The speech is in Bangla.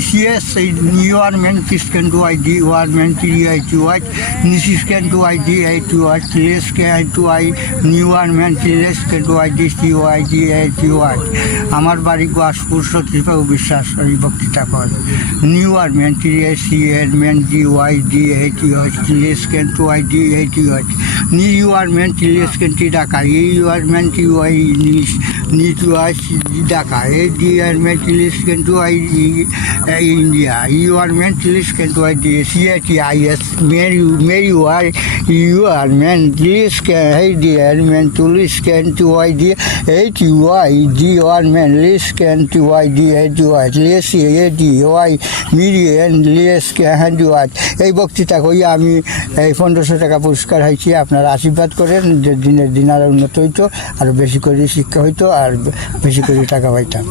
TCS, environment can do ID, environment TITY, Nisis can do ID, ITY, TS can do I, environment TS can do ID, CYD, ITY. আমার বাড়ি গোয়াসপুর সতীশবাবু বিশ্বাস এই বক্তৃতা করে environment TSCN GYD, ITY, TS can do ID, ITY, environment TS can do Dhaka, environment TY নিচুয়াস Dhaka, environment TS can do ID, India, environment TS can do ID, CITIS, environment TS can ID, environment TS can do ID, ATY, environment TS can do ID, ATY, ADY, million TS can do ID. এই বক্তৃতা কই আমি এই 1500 টাকা পুরস্কার হয়েছি। আপনারা আশীর্বাদ করেন যে দিনের দিন আরও উন্নত হইতো, আরও বেশি করে শিক্ষা হইতো, আর বেশি করে টাকা পাইতাম।